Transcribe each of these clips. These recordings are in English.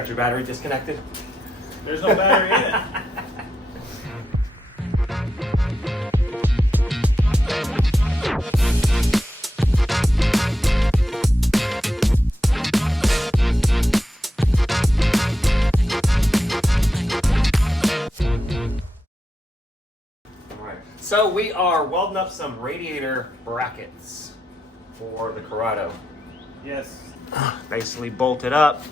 Got your battery disconnected? There's no battery in it. So we are welding up some radiator brackets for the Corrado. Yes. Basically bolted up.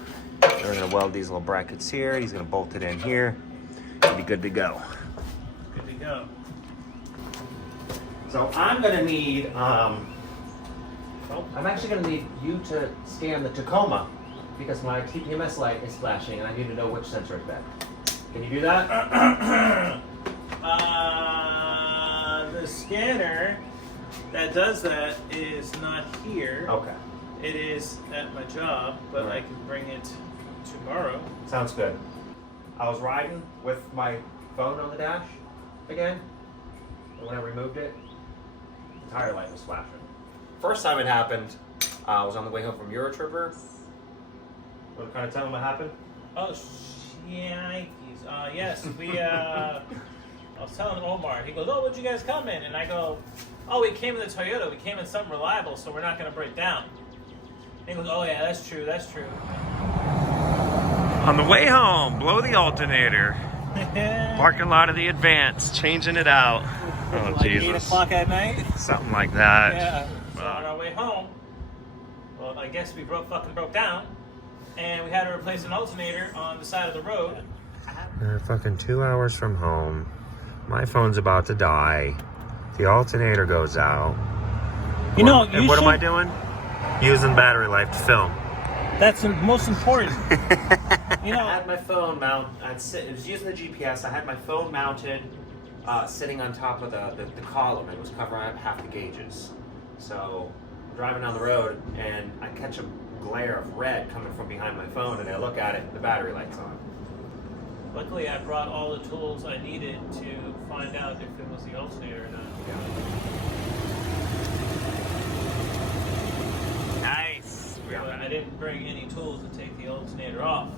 We're gonna weld these little brackets here. He's gonna bolt it in here. It'll be good to go. Good to go. So I'm gonna need, I'm actually gonna need you to scan the Tacoma because my TPMS light is flashing and I need to know which sensor is bad. Can you do that? The scanner that does that is not here. Okay. It is at my job, but Right. I can bring it tomorrow. Sounds good. I was riding with my phone on the dash again, and when I removed it, the tire light was flashing. First time it happened, I was on the way home from Eurotripper. Want to kind of tell them what happened? Oh, shnikes. Yes, I was telling Omar, he goes, oh, what'd you guys come in? And I go, oh, we came in the Toyota. We came in something reliable, so we're not going to break down. And he goes, oh, yeah, that's true, that's true. On the way home, blow the alternator. Parking lot of the Advance, changing it out. Oh, like Jesus. 8 o'clock at night? Something like that. Yeah. So on our way home, well, I guess we fucking broke down, and we had to replace an alternator on the side of the road. We're fucking 2 hours from home. My phone's about to die. The alternator goes out. You know, and what am I doing? Using battery life to film. That's the most important. You know, I had my phone mounted. It was using the GPS. I had my phone mounted, sitting on top of the column. It was covering up half the gauges. So I'm driving down the road and I catch a glare of red coming from behind my phone, and I look at it, and the battery light's on. luckily I brought all the tools I needed to find out if it was the alternator or not. Nice. But I didn't bring any tools to take the alternator off.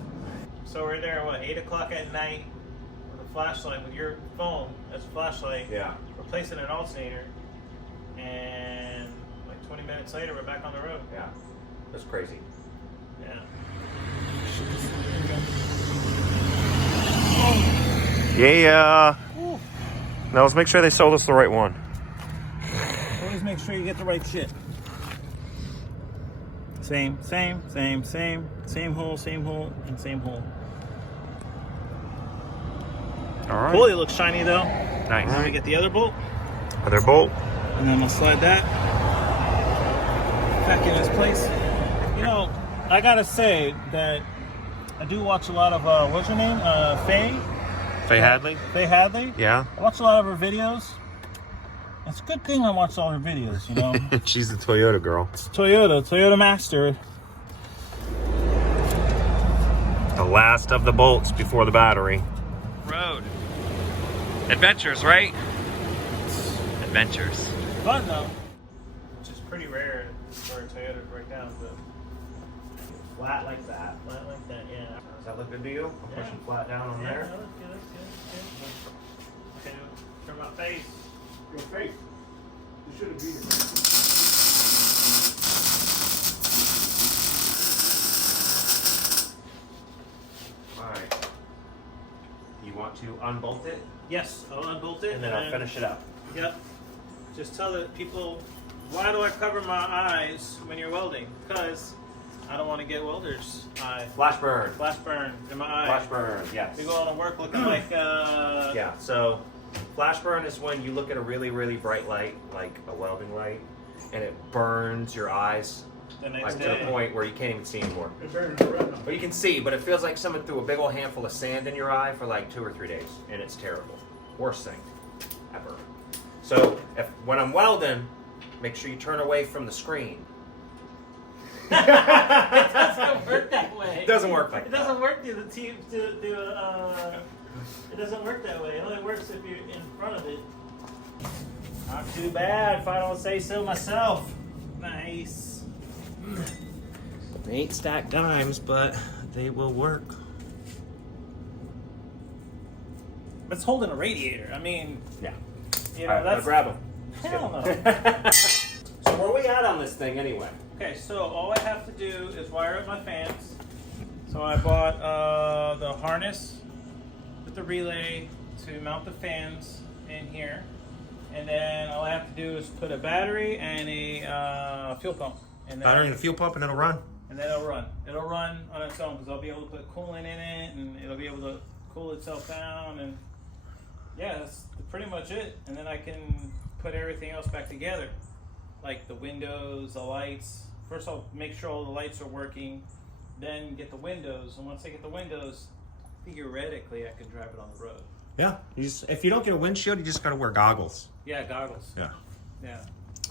So we're there, what, 8 o'clock at night with a flashlight, with your phone as a flashlight, Yeah. replacing an alternator, and like 20 minutes later we're back on the road. Yeah. That's crazy. Yeah. Yeah. Now let's make sure they sold us the right one. Always make sure you get the right shit. Same hole, and same hole. All right. Pulley looks shiny though. Nice. Let me get the other bolt, Other bolt. and then I'll slide that back in its place. You know, I gotta say that I do watch a lot of what's her name? Faye Hadley. Faye Hadley. Yeah. I watch a lot of her videos. It's a good thing I watch all her videos, you know. She's the Toyota girl. It's Toyota Master. The last of the bolts before the battery. Road. Adventures, right? Adventures. Fun though. Which is pretty rare for a Toyota to break down, but flat like that, yeah. Does that look good to you? I'm Yeah. pushing flat down on there. That looks good. Okay, turn my face. Your face. You should have been here. Alright. You want to unbolt it? Yes, I'll unbolt it And then I'll finish it up. Yep. Just tell the people, why do I cover my eyes when you're welding? Because I don't want to get welder's eye. Flash burn. Flash burn in my eye. Flash burn, yes. We go out to work looking like Yeah, so flash burn is when you look at a really, really bright light, like a welding light, and it burns your eyes the next like to day. the point where you can't even see anymore. It burns the retina. But you can see, but it feels like someone threw a big old handful of sand in your eye for like 2 or 3 days, and it's terrible. Worst thing ever. So when I'm welding, make sure you turn away from the screen. It doesn't work that way. It doesn't work like It that. doesn't work through the team. It doesn't work that way. It only works if you're in front of it. Not too bad if I don't say so myself. Nice. They ain't stacked dimes, but they will work. It's holding a radiator. I mean, Yeah. you All know, right, that's grab them. hell no. So where are we at on this thing anyway? Okay, so all I have to do is wire up my fans. So I bought the harness with the relay to mount the fans in here. And then all I have to do is put a battery and a fuel pump. And then, Battery and a fuel pump and it'll run. and then it'll run. It'll run on its own because I'll be able to put coolant in it and it'll be able to cool itself down. And yeah, that's pretty much it. And then I can put everything else back together. Like the windows, the lights. First I'll make sure all the lights are working, then get the windows. And once I get the windows, theoretically I can drive it on the road. Yeah. If you don't get a windshield, you just gotta wear goggles. Yeah, goggles. Yeah. Yeah.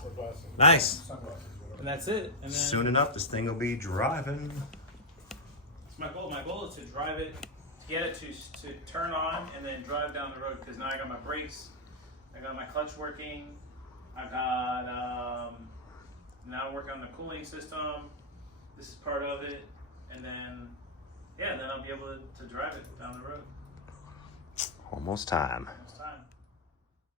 Or glasses. Nice. Sunglasses, whatever. And that's it. And then Soon enough, this thing will be driving. it's my goal. My goal is to drive it, to get it to turn on and then drive down the road because now I got my brakes, I got my clutch working, I got now working on the cooling system. This is part of it, and then yeah, then I'll be able to drive it down the road. Almost time. Next time.